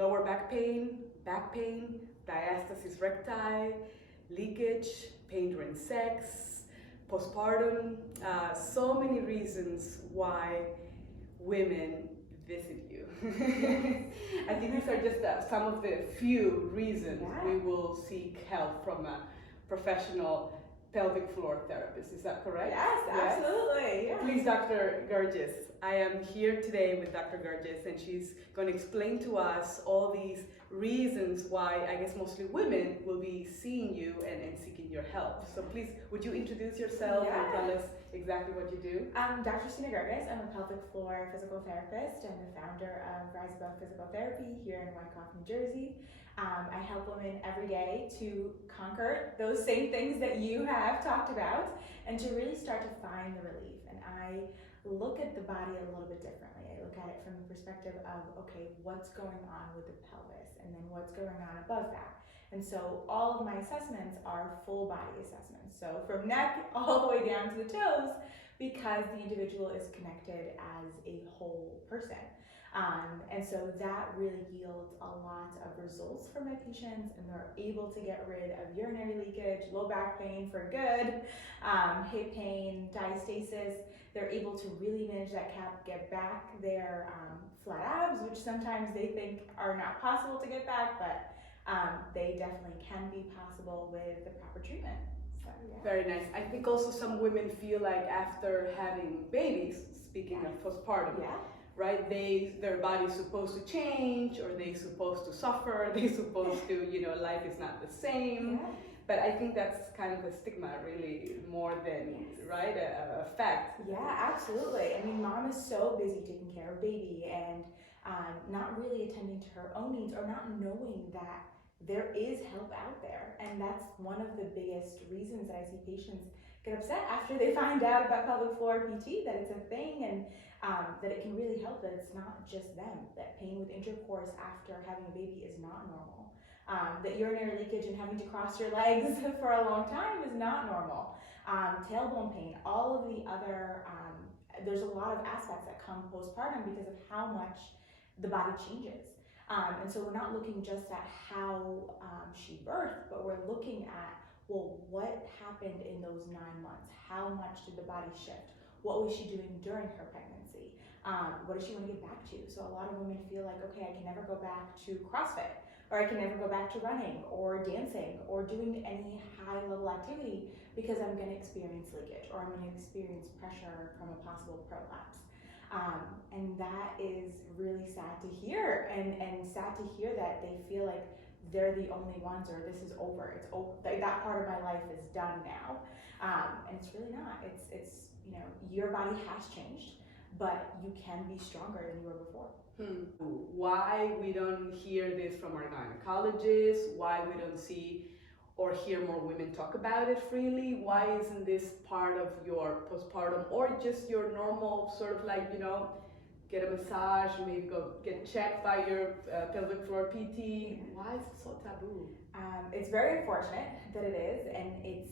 lower back pain, diastasis recti, leakage, pain during sex, postpartum, so many reasons why women visit you. I think these are just some of the few reasons we will seek help from a professional pelvic floor therapist. Is that correct? Yes, absolutely. Yeah. Please, Dr. Gerges, I am here today with Dr. Gerges, and she's going to explain to us all these reasons why, I guess mostly women, will be seeing you and seeking your help. So please, would you introduce yourself and tell us exactly what you do? I'm Dr. Gerges. I'm a pelvic floor physical therapist. I'm the founder of Rise Above Physical Therapy here in Wyckoff, New Jersey. I help women every day to conquer those same things that you have talked about and to really start to find the relief. And I look at the body a little bit differently. I look at it from the perspective of, okay, what's going on with the pelvis and then what's going on above that. And so all of my assessments are full body assessments. So from neck all the way down to the toes, because the individual is connected as a whole person. And so that really yields a lot of results for my patients, and they're able to get rid of urinary leakage, low back pain for good, hip pain, diastasis. They're able to really manage that cap, get back their flat abs, which sometimes they think are not possible to get back, but they definitely can be possible with the proper treatment. So, yeah. Very nice. I think also some women feel like after having babies, speaking of postpartum, right? Their body's supposed to change, or they're supposed to suffer, they're supposed to, life is not the same. But I think that's kind of a stigma, really, more than, right, a fact. Yeah, absolutely. I mean, mom is so busy taking care of baby and not really attending to her own needs, or not knowing that there is help out there. And that's one of the biggest reasons that I see patients get upset after they find out about pelvic floor PT, that it's a thing, and that it can really help, that it's not just them, that pain with intercourse after having a baby is not normal, that urinary leakage and having to cross your legs for a long time is not normal, tailbone pain, all of the other, there's a lot of aspects that come postpartum because of how much the body changes. And so we're not looking just at how she birthed, but we're looking at, well, what happened in those 9 months? How much did the body shift? What was she doing during her pregnancy? What does she want to get back to? So a lot of women feel like, okay, I can never go back to CrossFit, or I can never go back to running or dancing or doing any high level activity because I'm going to experience leakage, or I'm going to experience pressure from a possible prolapse. And that is really sad to hear, and sad to hear that they feel like they're the only ones, or this is over. It's over. That part of my life is done now, and it's really not. It's your body has changed, but you can be stronger than you were before. Why we don't hear this from our gynecologists? Why we don't see or hear more women talk about it freely? Why isn't this part of your postpartum, or just your normal sort of like, get a massage, maybe go get checked by your pelvic floor PT? Why is it so taboo? It's very unfortunate that it is, and it's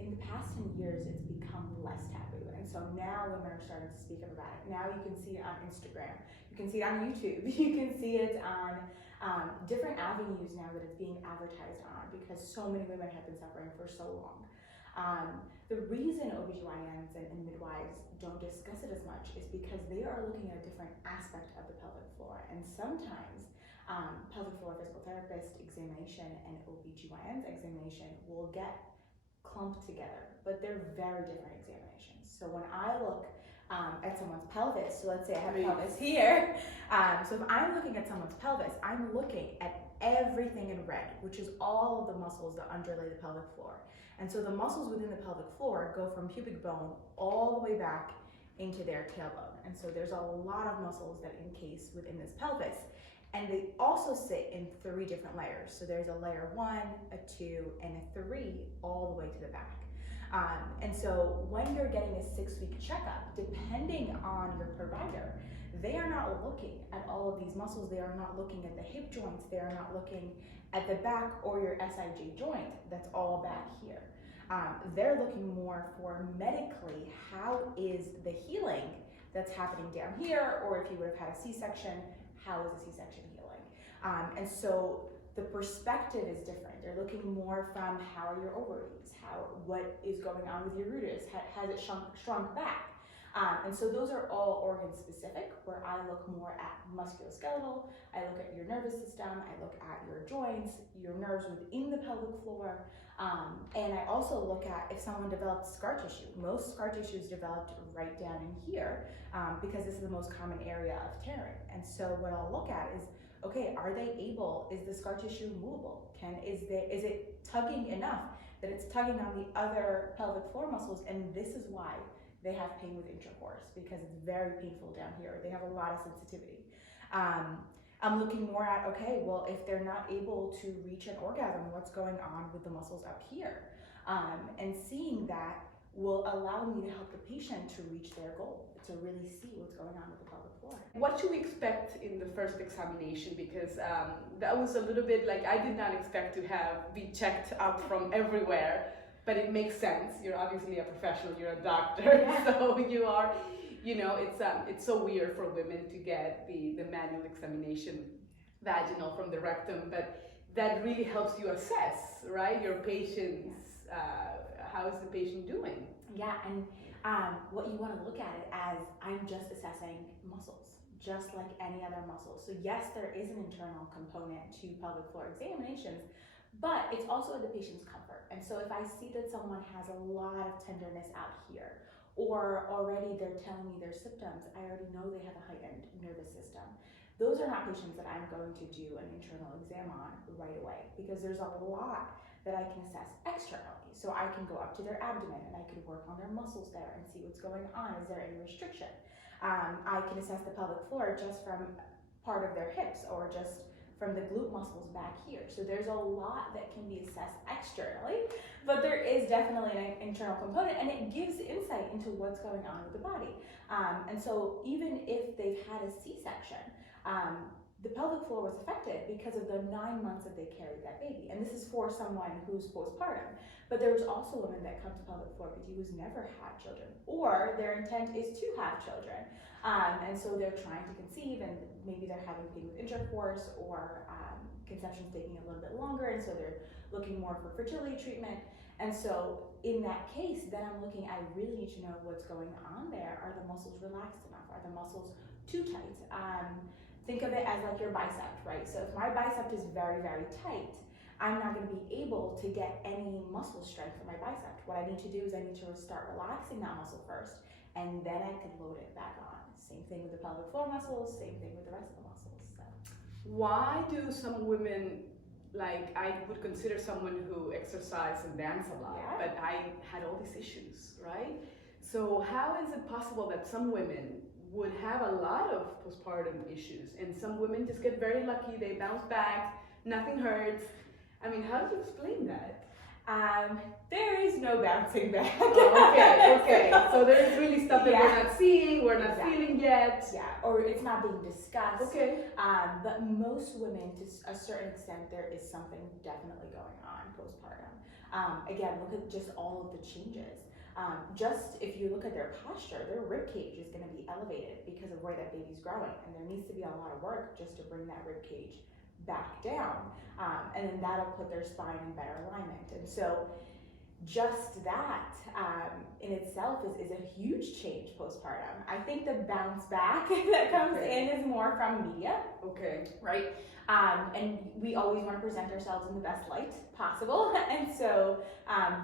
in the past 10 years it's become less taboo, and so now women are starting to speak up about it. Now you can see it on Instagram, you can see it on YouTube, you can see it on different avenues now that it's being advertised on, because so many women have been suffering for so long. The reason OBGYNs and midwives don't discuss it as much is because they are looking at a different aspect of the pelvic floor, and sometimes pelvic floor physical therapist examination and OBGYN's examination will get clumped together, but they're very different examinations. So when I look at someone's pelvis, so let's say I have a pelvis here, so if I'm looking at someone's pelvis, I'm looking at everything in red, which is all of the muscles that underlay the pelvic floor. And so the muscles within the pelvic floor go from pubic bone all the way back into their tailbone. And so there's a lot of muscles that encase within this pelvis. And they also sit in 3 different layers. So there's a layer 1, a 2, and a 3 all the way to the back. And so when you're getting a 6-week checkup, depending on your provider, they are not looking at all of these muscles. They are not looking at the hip joints. They are not looking at the back or your SIJ joint that's all back here. They're looking more for medically, how is the healing that's happening down here, or if you would have had a C-section, how is the C-section healing? And so the perspective is different. They're looking more from how are your ovaries, what is going on with your uterus, has it shrunk back? And so those are all organ specific, where I look more at musculoskeletal, I look at your nervous system, I look at your joints, your nerves within the pelvic floor, and I also look at if someone developed scar tissue. Most scar tissue is developed right down in here because this is the most common area of tearing. And so what I'll look at is, okay, is the scar tissue movable? Is it tugging enough that it's tugging on the other pelvic floor muscles? And this is why they have pain with intercourse, because it's very painful down here. They have a lot of sensitivity. I'm looking more at, okay, well, if they're not able to reach an orgasm, what's going on with the muscles up here? And seeing that will allow me to help the patient to reach their goal, to really see what's going on with the pelvic floor. What should we expect in the first examination? Because that was a little bit like, I did not expect to be checked up from everywhere, but it makes sense. You're obviously a professional, you're a doctor, Yeah. so you are, it's so weird for women to get the manual examination vaginal from the rectum, but that really helps you assess, right, your patient's, how is the patient doing? Yeah, and what you want to look at it as, I'm just assessing muscles, just like any other muscle. So yes, there is an internal component to pelvic floor examinations, but it's also the patient's comfort. And so if I see that someone has a lot of tenderness out here, or already they're telling me their symptoms, I already know they have a heightened nervous system. Those are not patients that I'm going to do an internal exam on right away, because there's a lot that I can assess externally. So I can go up to their abdomen and I can work on their muscles there and see what's going on. Is there any restriction? I can assess the pelvic floor just from part of their hips, or just from the glute muscles back here. So there's a lot that can be assessed externally, but there is definitely an internal component, and it gives insight into what's going on with the body. And so even if they've had a C-section, the pelvic floor was affected because of the 9 months that they carried that baby. And this is for someone who's postpartum. But there's also women that come to pelvic floor PT who's never had children, or their intent is to have children. And so they're trying to conceive, and maybe they're having pain with intercourse, or conception's taking a little bit longer, and so they're looking more for fertility treatment. And so in that case, then I'm looking, I really need to know what's going on there. Are the muscles relaxed enough? Are the muscles too tight? Think of it as like your bicep, right? So if my bicep is very, very tight, I'm not going to be able to get any muscle strength from my bicep. What I need to do is I need to start relaxing that muscle first, and then I can load it back on. Same thing with the pelvic floor muscles, same thing with the rest of the muscles. So. Why do some women, like I would consider someone who exercises and dance a lot, Yeah. but I had all these issues, right? So how is it possible that some women would have a lot of postpartum issues, and some women just get very lucky, they bounce back, nothing hurts? I mean, how do you explain that? There is no bouncing back. Oh, okay. So there's really stuff that Yeah. we're not seeing, we're not Exactly. feeling yet. Yeah, or it's not being discussed. Okay. But most women, to a certain extent, there is something definitely going on postpartum. Again, look at just all of the changes. Just if you look at their posture, their rib cage is going to be elevated because of where that baby's growing, and there needs to be a lot of work just to bring that rib cage back down, and then that'll put their spine in better alignment. And so just that in itself is a huge change postpartum. I think the bounce back that comes in is more from media. Okay. Right? And we always want to present ourselves in the best light possible, and so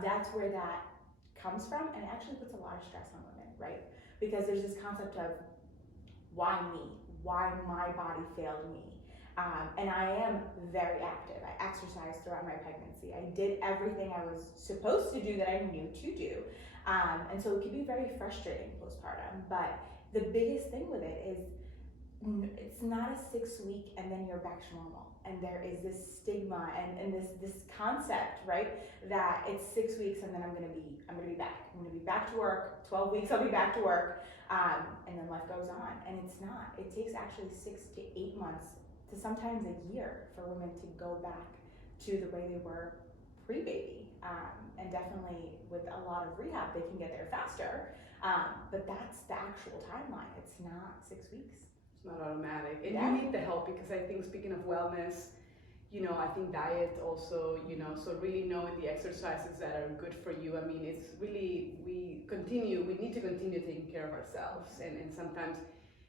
that's where that comes from, and it actually puts a lot of stress on women, right? Because there's this concept of why me? Why my body failed me? And I am very active. I exercised throughout my pregnancy. I did everything I was supposed to do that I knew to do. And so it can be very frustrating postpartum. But the biggest thing with it is it's not a 6 week and then you're back to normal. And there is this stigma and this concept, right? That it's 6 weeks and then I'm gonna be back. I'm gonna be back to work. 12 weeks I'll be back to work. And then life goes on. And it's not. It takes actually 6 to 8 months to sometimes a year for women to go back to the way they were pre-baby. And definitely with a lot of rehab, they can get there faster. But that's the actual timeline. It's not 6 weeks. It's not automatic. And Yeah. you need the help, because I think, speaking of wellness, I think diet also, so really knowing the exercises that are good for you. I mean, it's really, we need to continue taking care of ourselves. And sometimes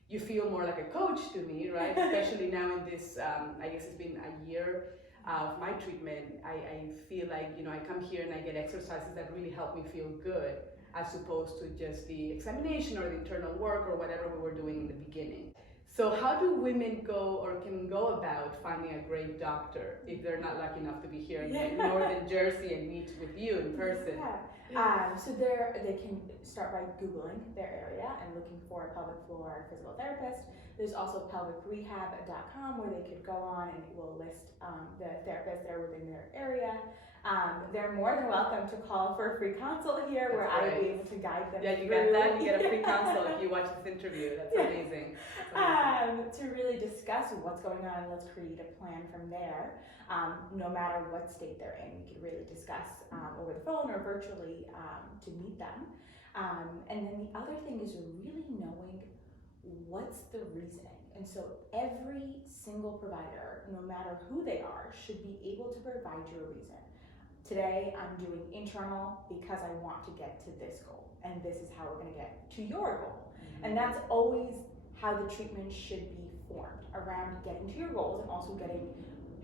you feel more like a coach to me, right? Especially now in this, I guess it's been a year of my treatment. I feel like, I come here and I get exercises that really help me feel good, as opposed to just the examination or the internal work or whatever we were doing in the beginning. So how do women can go about finding a great doctor if they're not lucky enough to be here in Northern Jersey and meet with you in person? So they can start by Googling their area and looking for a pelvic floor physical therapist. There's also pelvicrehab.com where they could go on, and it will list the therapists that are within their area. They're more than welcome to call for a free consult here. That's where great. I'll be able to guide them. Yeah, you got that. You get a free consult if you watch this interview. That's amazing. To really discuss what's going on, and let's create a plan from there. No matter what state they're in, we could really discuss over the phone or virtually to meet them. And then the other thing is really knowing what's the reasoning. And so every single provider, no matter who they are, should be able to provide you a reason. Today, I'm doing internal because I want to get to this goal, and this is how we're going to get to your goal. Mm-hmm. And that's always how the treatment should be formed, around getting to your goals and also getting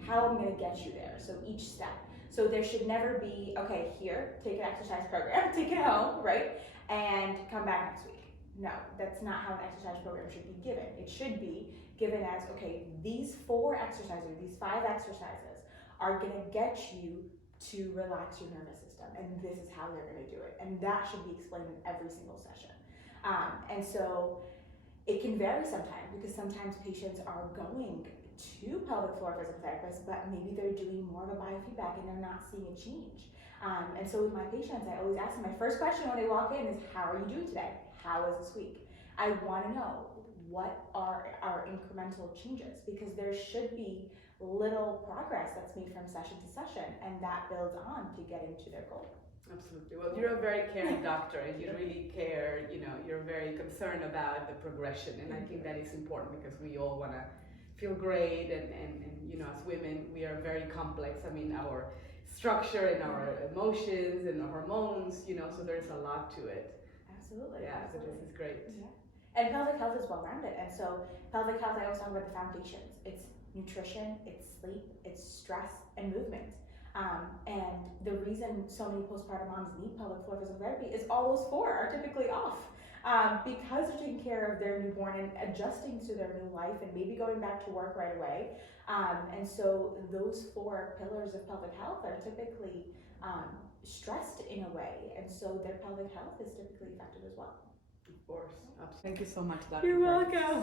how I'm going to get you there. So each step. So there should never be, okay, here, take an exercise program, take it home, right? And come back next week. No, that's not how an exercise program should be given. It should be given as, okay, these 4 exercises, these 5 exercises are going to get you to relax your nervous system, and this is how they're going to do it. And that should be explained in every single session. And so it can vary sometimes, because sometimes patients are going to pelvic floor physical therapists, but maybe they're doing more of a biofeedback and they're not seeing a change. And so with my patients, I always ask them, my first question when they walk in is, how are you doing today? How is this week? I want to know, what are our incremental changes? Because there should be little progress that's made from session to session, and that builds on to getting to their goal. Absolutely. Well, you're a very caring doctor, and you really care, you're very concerned about the progression, and I think that is important, because we all want to feel great, and as women, we are very complex. I mean, our structure and our emotions and our hormones, so there's a lot to it. Absolutely. Yeah, absolutely. So this is great. Yeah. And pelvic health is well-rounded, and so pelvic health, I always talk about the foundations. It's nutrition, it's sleep, it's stress, and movement. And the reason so many postpartum moms need pelvic floor physical therapy is all those 4 are typically off. Because they're taking care of their newborn and adjusting to their new life and maybe going back to work right away. And so those 4 pillars of pelvic health are typically stressed in a way, and so their pelvic health is typically affected as well. Of course. Thank you so much, Dr. You're welcome.